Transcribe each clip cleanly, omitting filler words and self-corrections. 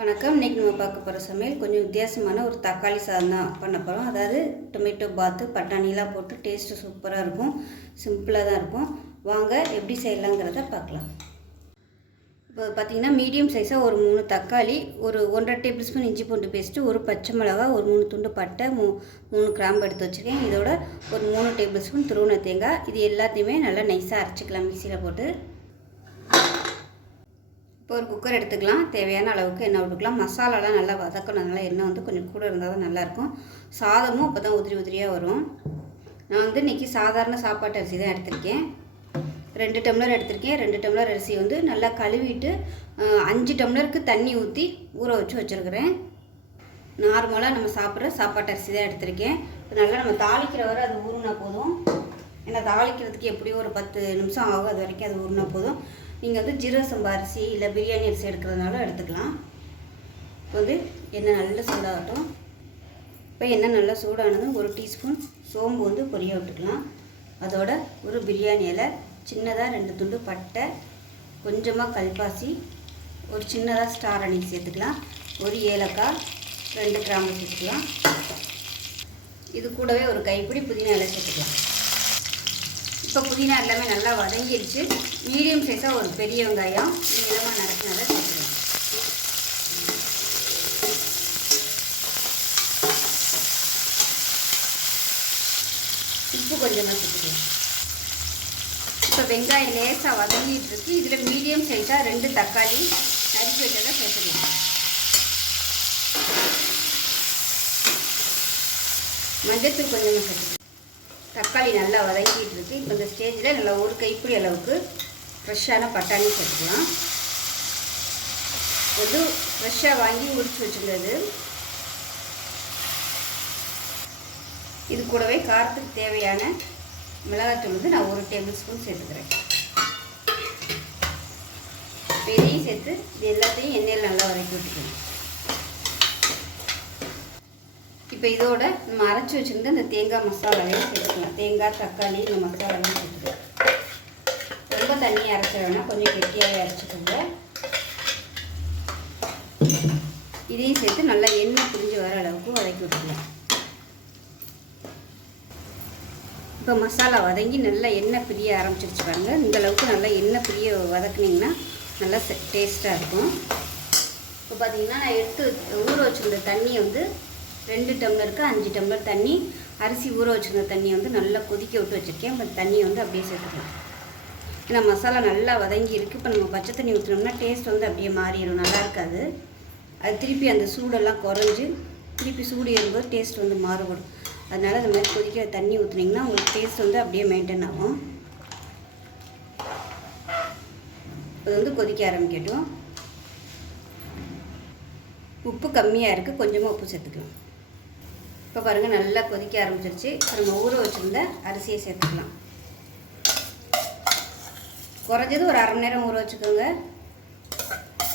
வணக்கம். இன்றைக்கி நம்ம பார்க்க போகிற சமையல் கொஞ்சம் வித்தியாசமான ஒரு தக்காளி சாதம் தான் பண்ண போகிறோம். அதாவது டொமேட்டோ பாத்து பட்டாணிலாம் போட்டு டேஸ்ட்டு சூப்பராக இருக்கும். சிம்பிளாக தான் இருக்கும். வாங்க எப்படி செய்யலாங்கிறத பார்க்கலாம். இப்போ பார்த்திங்கன்னா மீடியம் சைஸாக ஒரு 3 தக்காளி, ஒரு 1.5 டேபிள் ஸ்பூன் இஞ்சி பூண்டு பேஸ்ட்டு, ஒரு பச்சை மிளகா, ஒரு 3 துண்டு பட்டை, 3 கிராம்பு எடுத்து வச்சுருக்கேன். இதோட ஒரு 3 டேபிள் ஸ்பூன் துருவின தேங்காய். இது எல்லாத்தையுமே நல்லா நைஸாக அரைச்சிக்கலாம் மிக்சியில் போட்டு. இப்போ ஒரு குக்கர் எடுத்துக்கலாம். தேவையான அளவுக்கு எண்ணெய் விட்டுக்கலாம். மசாலாலாம் நல்லா வதக்கணும். அதனால் எண்ணெய் வந்து கொஞ்சம் கூட இருந்தால் தான் நல்லாயிருக்கும். சாதமும் அப்போ தான் உதிரியாக வரும். நான் வந்து இன்றைக்கி சாதாரண சாப்பாட்டு அரிசி தான் எடுத்திருக்கேன். 2 டம்ளர் எடுத்திருக்கேன். 2 டம்ளர் அரிசி வந்து நல்லா கழுவிட்டு 5 டம்ளருக்கு தண்ணி ஊற்றி ஊற வச்சுருக்கிறேன். நார்மலாக நம்ம சாப்பிட்ற சாப்பாட்டு அரிசி தான் எடுத்திருக்கேன். நல்லா நம்ம தாளிக்கிற வரை அது ஊறினா போதும். ஏன்னா தாளிக்கிறதுக்கு எப்படியும் ஒரு 10 நிமிஷம் ஆகும். அது வரைக்கும் அது ஊறினா போதும். நீங்கள் வந்து ஜீரக சம்பா அரிசி இல்லை பிரியாணி அரிசி எடுக்கிறதுனால எடுத்துக்கலாம். இப்போ வந்து எண்ணெய் நல்லா சூடாகட்டும். இப்போ எண்ணெய் நல்லா சூடானதும் ஒரு டீஸ்பூன் சோம்பு வந்து பொரிய விட்டுக்கலாம். அதோட ஒரு பிரியாணி இலை, சின்னதாக 2 துண்டு பட்டை, கொஞ்சமாக கல்பாசி, ஒரு சின்னதாக ஸ்டார் அணிக்கு சேர்த்துக்கலாம். ஒரு ஏலக்காய், 2 கிராம்பு சேர்த்துக்கலாம். இது கூடவே ஒரு கைப்பிடி புதினா இலை சேர்த்துக்கலாம். இப்போ புதினா எல்லாமே நல்லா வதங்கிடுச்சு. மீடியம் சைஸாக ஒரு பெரிய வெங்காயம் நீளமாக நறுக்கினதை சேர்த்துக்கலாம். உப்பு கொஞ்சமாக சேர்த்துக்கலாம். இப்போ வெங்காயம் லேசாக வதங்கிட்டு இருக்கு. இதில் மீடியம் சைஸாக 2 தக்காளி நறுக்கி வச்சதை சேர்த்துக்கலாம். மஞ்சத்தூள் கொஞ்சமாக சேர்த்துக்கலாம். தக்காளி நல்லா வதங்கிட்டு இருக்குது. இப்போ இந்த ஸ்டேஜில் நல்லா ஒரு கைப்பிடி அளவுக்கு ஃப்ரெஷ்ஷான பட்டாணி சேர்த்துக்கலாம். இது ஃப்ரெஷ்ஷாக வாங்கி உரித்து வச்சுருந்தது. இது கூடவே காரத்துக்கு தேவையான மிளகாத்தூள் வந்து நான் 1 டேபிள் ஸ்பூன் சேர்த்துக்கிறேன். பெரிய சேர்த்து இது எல்லாத்தையும் எண்ணெயில் நல்லா வதக்கி விட்டுக்கணும். இப்போ இதோட நம்ம அரைச்சி வச்சுருந்து அந்த தேங்காய் மசாலாவையும் சேர்த்துக்கலாம். தேங்காய், தக்காளி, இந்த மசாலாவையும் சேர்த்துக்கலாம். ரொம்ப தண்ணியாக அரைச்ச வேணால் கொஞ்சம் கெட்டியாகவே அரைச்சிக்கோங்க. இதையும் சேர்த்து நல்லா எண்ணெய் பிரிஞ்சு வர அளவுக்கு வதக்கி விட்டுக்கலாம். இப்போ மசாலா வதங்கி நல்லா எண்ணெய் பிரிய ஆரம்பிச்சிருச்சு பாருங்கள். இந்த அளவுக்கு நல்லா எண்ணெய் பிரிய வதக்குனிங்கன்னா நல்லா டேஸ்ட்டாக இருக்கும். இப்போ பார்த்திங்கன்னா நான் எடுத்து ஊற வச்சுருந்த தண்ணியை வந்து 2 டம்ளருக்கு 5 டம்ளர் தண்ணி, அரிசி ஊற வச்சுருந்த தண்ணியை வந்து நல்லா கொதிக்க விட்டு வச்சுருக்கேன். இப்போ தண்ணியை வந்து அப்படியே சேர்த்துக்கலாம். ஏன்னா மசாலா நல்லா வதங்கி இருக்குது. இப்போ நம்ம பச்சை தண்ணி ஊற்றினோம்னா டேஸ்ட் வந்து அப்படியே மாறிடும், நல்லா இருக்காது. அது திருப்பி அந்த சூடெல்லாம் குறைஞ்சி திருப்பி சூடு ஏறும்போது டேஸ்ட் வந்து மாறுபடும். அதனால் இந்த மாதிரி கொதிக்கிற தண்ணி ஊற்றுனீங்கன்னா உங்களுக்கு டேஸ்ட் வந்து அப்படியே மெயின்டைன் ஆகும். அது வந்து கொதிக்க ஆரம்பிக்கட்டும். உப்பு கம்மியாக இருக்குது, கொஞ்சமாக உப்பு சேர்த்துக்கலாம். இப்போ பாருங்கள் நல்லா கொதிக்க ஆரம்பிச்சிருச்சு. நம்ம ஊற வச்சுருந்த அரிசியை சேர்த்துக்கலாம். குறைஞ்சது ஒரு அரை மணி நேரம் ஊற வச்சுக்கோங்க.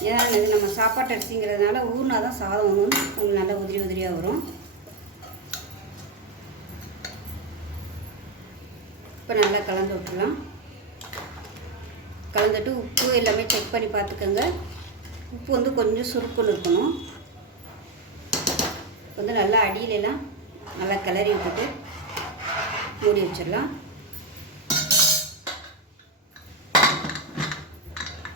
ஏன்னா இது நம்ம சாப்பாட்டு அரிசிங்கிறதுனால ஊறினா தான் சாதம் உங்களுக்கு நல்லா உதிரியாக வரும். இப்போ நல்லா கலந்து விட்டுலாம். கலந்துட்டு உப்பு எல்லாமே செக் பண்ணி பார்த்துக்கோங்க. உப்பு வந்து கொஞ்சம் சுருக்குன்னு இருக்கணும். வந்து நல்லா அடியிலலாம் நல்லா கிளறி விட்டுட்டு மூடி வச்சிடலாம்.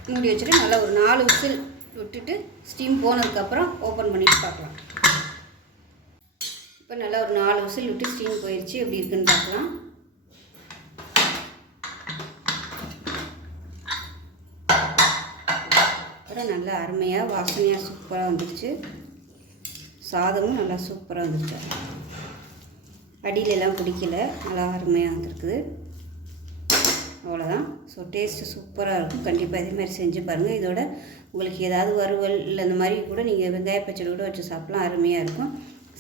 மூடி வச்சுட்டு நல்லா ஒரு 4 விசில் விட்டுட்டு ஸ்டீம் போனதுக்கப்புறம் ஓப்பன் பண்ணிட்டு பார்க்கலாம். இப்போ நல்லா ஒரு 4 விசில் விட்டு ஸ்டீம் போயிடுச்சு. எப்படி இருக்குன்னு பார்க்கலாம். அப்புறம் நல்லா அருமையாக வாசனையாக சூப்பராக வந்துடுச்சு. சாதமும் நல்லா சூப்பராக வந்துருக்கு. அடியிலெல்லாம் பிடிக்கல, நல்லா அருமையாக வந்துருக்குது. அவ்வளோதான். ஸோ டேஸ்ட்டு சூப்பராக இருக்கும். கண்டிப்பாக இதே மாதிரி செஞ்சு பாருங்கள். இதோட உங்களுக்கு ஏதாவது வறுவல் இல்லை இந்த மாதிரி கூட நீங்கள் வெங்காய பச்சடி கூட வச்சு சாப்பிட்லாம். அருமையாக இருக்கும்.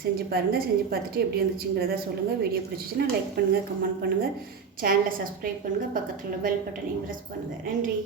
செஞ்சு பாருங்கள். செஞ்சு பார்த்துட்டு எப்படி வந்துச்சுங்கிறத சொல்லுங்கள். வீடியோ பிடிச்சிச்சின்னா லைக் பண்ணுங்கள், கமெண்ட் பண்ணுங்கள், சேனலை சப்ஸ்கிரைப் பண்ணுங்கள், பக்கத்தில் உள்ள பெல் பட்டனையும் ப்ரெஸ் பண்ணுங்கள். நன்றி.